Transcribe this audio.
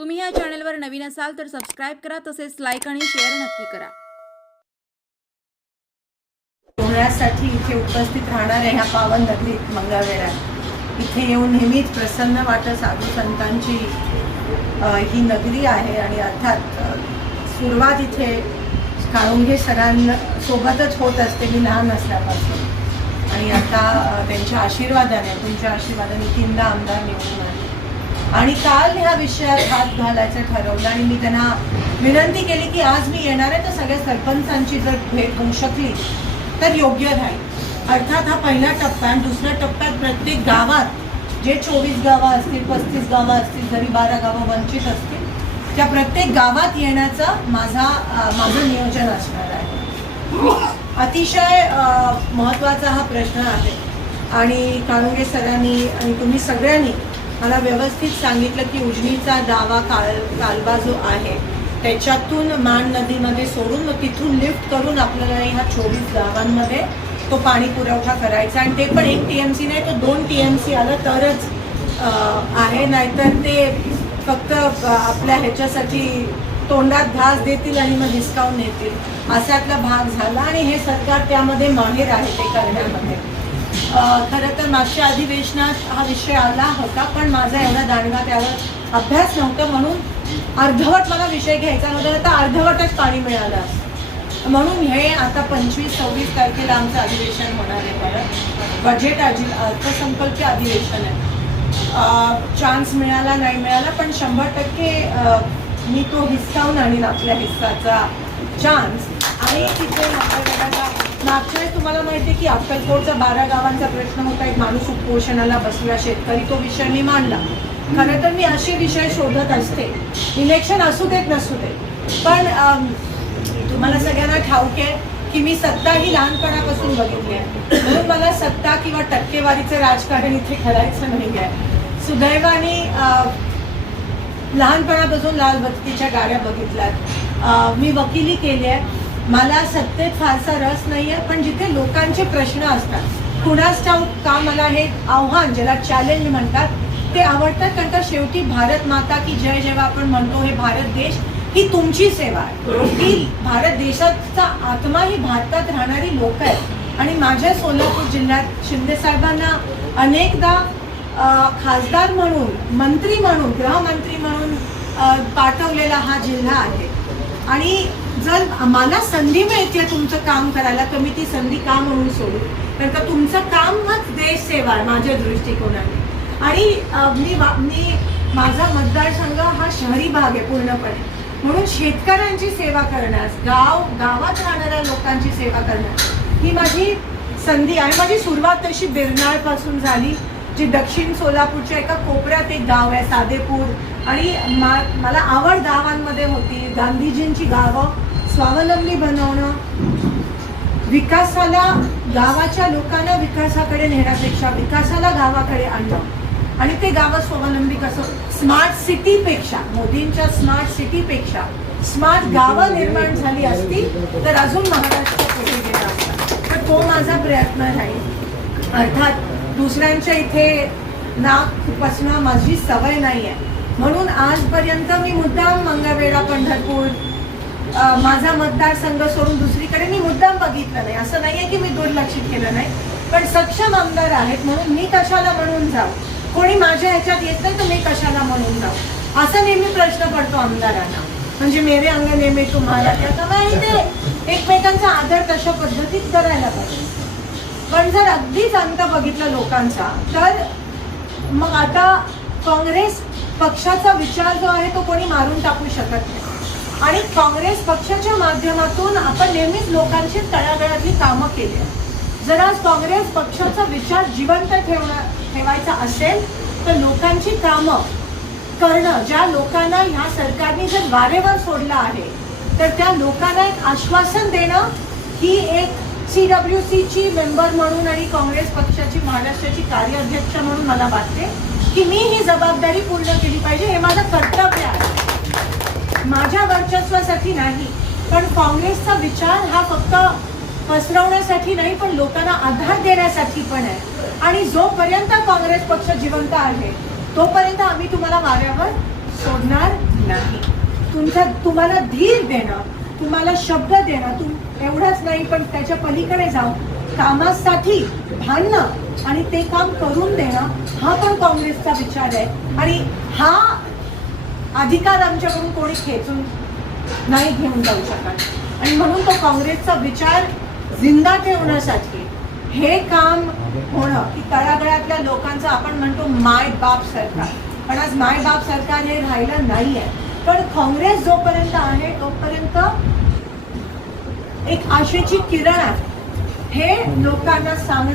तुम्ही या चॅनलवर नवीन असाल तर सबस्क्राईब करा तसेच लाईक आणि शेअर नक्की करा. सोहळ्यासाठी इथे उपस्थित राहणाऱ्या ह्या पावन नगरीत मंगळवेढा इथे येऊन नेहमीच प्रसन्न वाटत साधू संतांची ही नगरी आहे आणि अर्थात सुरुवात इथे काळुंगे सरांना सोबतच होत असते मी लहान असल्यापासून. आणि आता त्यांच्या आशीर्वादाने तुमच्या आशीर्वादाने तीनदा आमदार निवडून आले. आणि काल ह्या विषयात हात घालायचं ठरवलं आणि मी त्यांना विनंती केली की आज मी येणार आहे तर सगळ्या सरपंचांची जर भेट होऊ शकली तर योग्य राहील. अर्थात हा पहिला टप्पा आणि दुसऱ्या टप्प्यात प्रत्येक गावात जे चोवीस गावं असतील पस्तीस गावं असतील जरी बारा गावं वंचित असतील त्या प्रत्येक गावात येण्याचं माझा माझं नियोजन असणार आहे. अतिशय महत्त्वाचा हा प्रश्न आहे. आणि काळुंगे सरांनी आणि तुम्ही सगळ्यांनी मला व्यवस्थित सांगितलं की उजनीचा दावा काळ कालवा जो आहे. त्याच्यातून मान नदीमध्ये सोडून मग तिथून लिफ्ट करून आपल्याला ह्या चोवीस गावांमध्ये तो पाणी पुरवठा करायचा आणि ते पण एक टी एम सी नाही तो दोन टी एम सी आलं तरच आहे. नाहीतर ते फक्त आपल्या ह्याच्यासाठी तोंडात घास देतील आणि मग डिस्काउंट देतील असा असातला भाग झाला आणि हे सरकार त्यामध्ये माहीर आहे ते करण्यामध्ये. खरं तर मागच्या अधिवेशनात हा विषय आला होता पण माझा एवढा दांडगा त्यावर अभ्यास नव्हता म्हणून अर्धवट मला विषय घ्यायचा नव्हता आता अर्धवटच पाणी मिळालं. म्हणून हे आता पंचवीस सव्वीस तारखेला आमचं अधिवेशन होणार आहे परत. बजेट अधि अर्थसंकल्पीय अधिवेशन आहे. चान्स मिळाला नाही मिळाला पण शंभर टक्के मी तो हिसकावून आणीन आपल्या हिस्साचा चान्स आणि तिथे मागच्या तुम्हाला माहिती की अक्कलकोटचा बारा गावांचा प्रश्न होता एक माणूस उपोषणाला बसला शेतकरी तो विषय मी मांडला. खरं तर मी असे विषय शोधत असते. इलेक्शन असू देत नसू देत. पण तुम्हाला सगळ्यांना ठाऊक आहे की मी सत्ता ही लहानपणापासून बघितली आहे. म्हणून मला सत्ता किंवा टक्केवारीचं राजकारण इथे करायचं नाही आहे. सुदैवाने लहानपणापासून लाल बत्तीच्या गाड्या बघितल्यात. मी वकिली केली आहे. मला सत्तेत फारसा रस नाही आहे पण जिथे लोकांचे प्रश्न असतात कुणास ठाऊक का मला हे आव्हान ज्याला चॅलेंज म्हणतात ते आवडतात कारण का शेवटी भारत माता की जय जेव्हा आपण म्हणतो हे भारत देश ही तुमची सेवा आहे. ही भारत देशाचा आत्मा ही भारतात राहणारी लोक आहेत. आणि माझ्या सोलापूर जिल्ह्यात शिंदेसाहेबांना अनेकदा खासदार म्हणून मंत्री म्हणून गृहमंत्री म्हणून पाठवलेला हा जिल्हा आहे. आणि जर मला संधी मिळते तुमचं काम करायला तर मी ती संधी का म्हणून सोडू? कारण का तुमचं कामच देश सेवा आहे माझ्या दृष्टिकोनाने. आणि मी मी माझा मतदारसंघ हा शहरी भाग आहे पूर्णपणे. म्हणून शेतकऱ्यांची सेवा करण्यास गाव गावात राहणाऱ्या लोकांची सेवा करण्यास ही माझी संधी आहे. माझी सुरुवात तशी बिरनाळपासून झाली. जी दक्षिण सोलापूरच्या एका कोपऱ्यात एक गाव आहे साधेपूर आणि मा मला आवड गावांमध्ये होती. गांधीजींची गावं स्वावलंबी बनवणं विकासाला गावाच्या लोकांना विकासाकडे नेण्यापेक्षा विकासाला गावाकडे आणणं. आणि ते गावं स्वावलंबी कसं? स्मार्ट सिटीपेक्षा मोदींच्या स्मार्ट सिटीपेक्षा स्मार्ट गावं निर्माण झाली असती तर अजून महाराष्ट्र पुढे गेला असता. तर तो माझा प्रयत्न राहील. अर्थात दुसऱ्यांच्या इथे नाक खुपसणं माझी सवय नाही आहे म्हणून आजपर्यंत मी मुद्दाम मंगळवेढा पंढरपूर माझा मतदारसंघ सोडून दुसरीकडे मी मुद्दाम बघितलं नाही. असं नाही आहे की मी दुर्लक्षित केलं नाही पण सक्षम आमदार आहेत म्हणून मी कशाला म्हणून जाऊ? कोणी माझ्या ह्याच्यात येत नाही तर मी कशाला म्हणून जाऊ? असा नेहमी प्रश्न पडतो आमदारांना. म्हणजे मेरे अंग नेहमी तुम्हाला त्याच्यामुळे ते एकमेकांचा आदर तशा पद्धतीत करायला पाहिजे. पण जर अगदीच अंत बघितला लोकांचा तर मग आता काँग्रेस पक्षाचा विचार जो आहे तो कोणी मारून टाकू शकत नाही आणि काँग्रेस पक्षाच्या माध्यमातून आपण नेहमीच लोकांची तळागळातली कामं केली आहेत. जर आज काँग्रेस पक्षाचा विचार जिवंत ठेवणं ठेवायचा असेल तर लोकांची कामं करणं ज्या लोकांना ह्या सरकारने जर वारेवर सोडलं आहे तर त्या लोकांना एक आश्वासन देणं ही एक सी डब्ल्यू सीची मेंबर म्हणून आणि काँग्रेस पक्षाची महाराष्ट्राची कार्याध्यक्ष म्हणून मला वाटते की मी ही जबाबदारी पूर्ण केली पाहिजे. हे माझं कर्तव्य आहे. माझ्या वर्चस्वासाठी नाही पण काँग्रेसचा विचार हा फक्त पसरवण्यासाठी नाही पण लोकांना आधार देण्यासाठी पण आहे. आणि जोपर्यंत काँग्रेस पक्ष जिवंत आहे तोपर्यंत आम्ही तुम्हाला वाऱ्यावर सोडणार नाही. तुमचा तुम्हाला धीर देणं तुम्हाला शब्द देणं तुम एवढंच नाही पण त्याच्या पलीकडे जाऊन कामासाठी भांडणं आणि ते काम करून देणं हा पण काँग्रेसचा विचार आहे. आणि हा अधिकार आमच्याकडून कोणी खेचून नाही घेऊन जाऊ शकत. आणि म्हणून तो काँग्रेसचा विचार जिंदा ठेवण्यासाठी हे काम होणं की तळागळातल्या लोकांचं आपण म्हणतो माय बाप सरकार. पण आज माय बाप सरकार हे राहिलं नाही आहे पण काँग्रेस जोपर्यंत आहे तोपर्यंत एक आशेची किरण आहे. हे लोकांना सांग